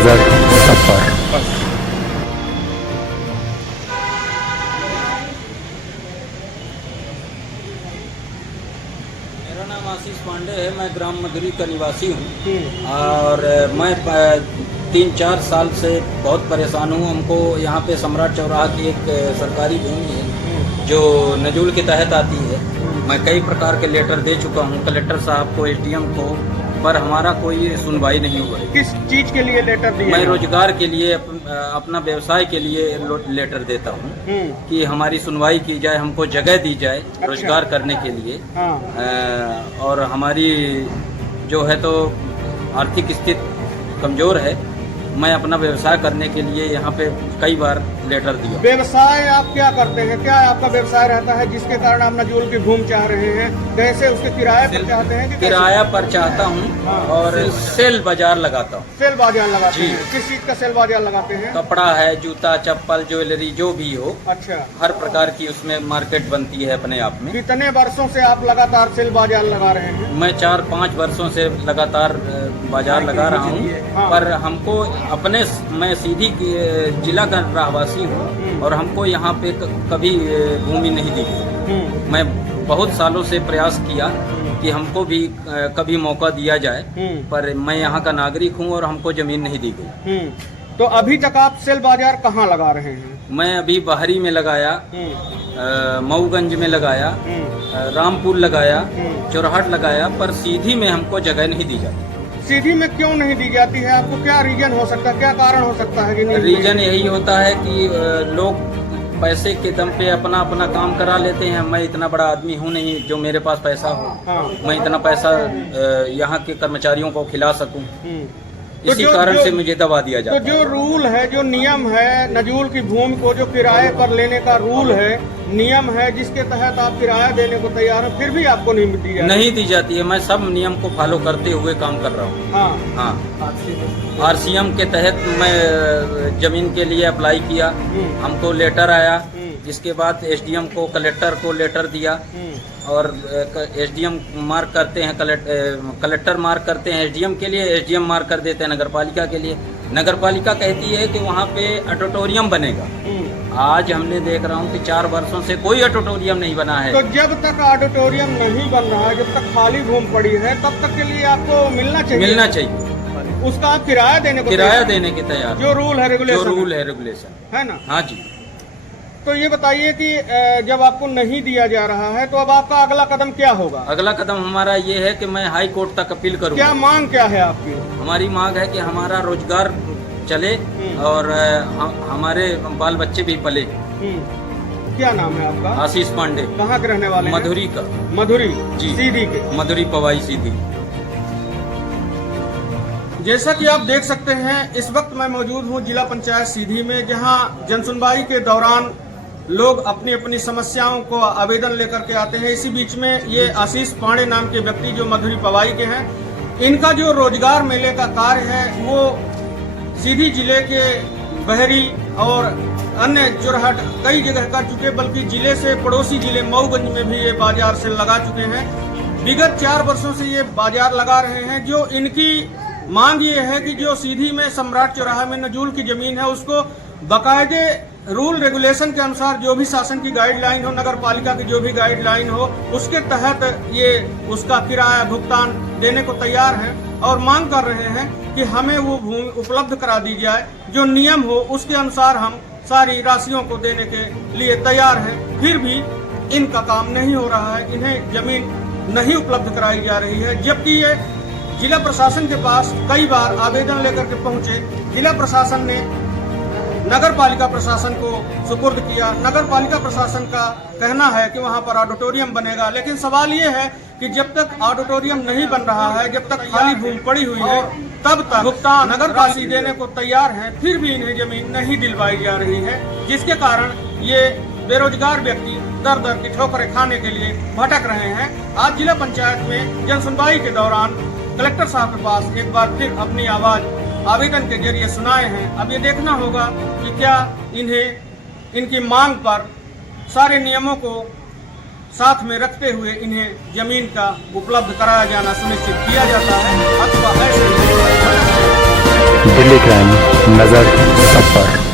आज़ाद सफर। मेरा नाम आशीष पांडे है। मैं ग्राम मधुरी का निवासी हूँ और मैं 3-4 साल से बहुत परेशान हूँ। हमको यहाँ पे सम्राट चौराहा की एक सरकारी भूमि है जो नजूल के तहत आती है। मैं कई प्रकार के लेटर दे चुका हूँ कलेक्टर साहब को, एसडीएम को, पर हमारा कोई सुनवाई नहीं हुआ है। किस चीज के लिए लेटर दिए? मैं रोजगार के लिए, अपना व्यवसाय के लिए लेटर देता हूँ कि हमारी सुनवाई की जाए, हमको जगह दी जाए रोजगार करने के लिए। हाँ। और हमारी जो है तो आर्थिक स्थिति कमजोर है। मैं अपना व्यवसाय करने के लिए यहाँ पे कई बार लेटर दिया। व्यवसाय आप क्या करते हैं? क्या आपका व्यवसाय रहता है जिसके कारण आप नजूल की भूमि चाह रहे हैं? कैसे उसके किराए पर चाहते हैं कि किराया पर चाहता हूँ? हाँ। और सेल बाजार लगाता हूँ। सेल बाजार लगाते जी। हैं? किस चीज का सेल बाजार लगाते हैं? कपड़ा है, जूता, चप्पल, ज्वेलरी, जो भी हो, अच्छा। हर प्रकार की उसमें मार्केट बनती है अपने आप में। कितने वर्षों से आप लगातार सेल बाजार लगा रहे हैं? मैं 4-5 वर्षों से लगातार बाजार लगा रहा हूँ। हाँ। पर हमको अपने, मैं सीधी जिला का रहवासी हूँ और हमको यहाँ पे कभी भूमि नहीं दी गई। मैं बहुत सालों से प्रयास किया कि हमको भी कभी मौका दिया जाए, पर मैं यहाँ का नागरिक हूँ और हमको जमीन नहीं दी गई। तो अभी तक आप सेल बाजार कहाँ लगा रहे हैं? मैं अभी बहरी में लगाया, मऊगंज में लगाया, रामपुर लगाया, चौराहट लगाया, पर सीधी में हमको जगह नहीं दी जाती। सीधी में क्यों नहीं दी जाती है? आपको क्या रीजन हो सकता है, क्या कारण हो सकता है कि नहीं? रीजन यही होता है कि लोग पैसे के दम पे अपना अपना काम करा लेते हैं। मैं इतना बड़ा आदमी हूँ नहीं जो मेरे पास पैसा हो। हाँ। मैं इतना पैसा यहाँ के कर्मचारियों को खिला सकूं। तो इसी कारण से मुझे दबा दिया जाता है। तो जो रूल है, जो नियम है, नजूल की भूमि को जो किराए पर लेने का रूल है, नियम है, जिसके तहत आप किराया देने को तैयार हैं, फिर भी आपको नहीं दी जाती? नहीं दी जाती है। मैं सब नियम को फॉलो करते हुए काम कर रहा हूँ। हाँ। आरसीएम के तहत मैं जमीन के लिए अप्लाई किया, हमको लेटर आया, जिसके बाद एसडीएम को, कलेक्टर को लेटर दिया और एसडीएम मार्क करते हैं, कलेक्टर मार्क करते हैं एसडीएम के लिए, एसडीएम मार्क कर देते हैं नगरपालिका के लिए। नगरपालिका कहती है कि वहाँ पे ऑडिटोरियम बनेगा। आज हमने देख रहा हूँ कि 4 वर्षों से कोई ऑडिटोरियम नहीं बना है। तो जब तक ऑडिटोरियम नहीं बन रहा है, जब तक खाली भूमि पड़ी है, तब तक के लिए आपको मिलना चाहिए। उसका आप किराया देने के तैयार, जो रूल है रेगुलेशन है ना? हाँ जी। तो ये बताइए कि जब आपको नहीं दिया जा रहा है तो अब आपका अगला कदम क्या होगा? अगला कदम हमारा ये है कि मैं हाई कोर्ट तक अपील करूँगा। क्या मांग क्या है आपकी? हमारी मांग है कि हमारा रोजगार चले और हमारे बाल बच्चे भी पले। क्या नाम है आपका? आशीष पांडे। कहाँ के रहने वाले? मधुरी का। मधुरी जी, सीधी के। मधुरी पवाई सीधी। जैसा कि आप देख सकते हैं, इस वक्त मैं मौजूद हूं जिला पंचायत सीधी में, जहां जनसुनवाई के दौरान लोग अपनी अपनी समस्याओं को आवेदन लेकर के आते हैं। इसी बीच में ये आशीष पांडे नाम के व्यक्ति जो मधुरी पवाई के हैं, इनका जो रोजगार मेले का कार्य है वो सीधी जिले के बहरी और अन्य चौराहट कई जगह कर चुके, बल्कि जिले से पड़ोसी जिले मऊगंज में भी ये बाजार से लगा चुके हैं। विगत 4 वर्षों से ये बाजार लगा रहे हैं। जो इनकी मांग ये है कि जो सीधी में सम्राट चौराहा में नजूल की जमीन है, उसको बाकायदे रूल रेगुलेशन के अनुसार, जो भी शासन की गाइडलाइन हो, नगर पालिका की जो भी गाइडलाइन हो, उसके तहत ये उसका किराया भुगतान देने को तैयार है और मांग कर रहे हैं कि हमें वो भूमि उपलब्ध करा दी जाए। जो नियम हो उसके अनुसार हम सारी राशियों को देने के लिए तैयार हैं। फिर भी इनका काम नहीं हो रहा है, इन्हें जमीन नहीं उपलब्ध कराई जा रही है। जबकि ये जिला प्रशासन के पास कई बार आवेदन लेकर के पहुंचे, जिला प्रशासन ने नगर पालिका प्रशासन को सुपुर्द किया। नगर पालिका प्रशासन का कहना है कि वहां पर ऑडिटोरियम बनेगा, लेकिन सवाल ये है कि जब तक ऑडिटोरियम नहीं बन रहा है, जब तक खाली भूमि पड़ी हुई है, तब तक भुगतान नगर वासी देने को तैयार है, फिर भी इन्हें जमीन नहीं दिलवाई जा रही है, जिसके कारण ये बेरोजगार व्यक्ति दर दर की ठोकरें खाने के लिए भटक रहे हैं। आज जिला पंचायत में जनसुनवाई के दौरान कलेक्टर साहब के पास एक बार फिर अपनी आवाज आवेदन के जरिए सुनाए हैं। अब ये देखना होगा कि क्या इन्हें इनकी मांग पर सारे नियमों को साथ में रखते हुए इन्हें जमीन का उपलब्ध कराया जाना सुनिश्चित किया जाता है अथवा ऐसे डेली क्राइम, नजर सब पर।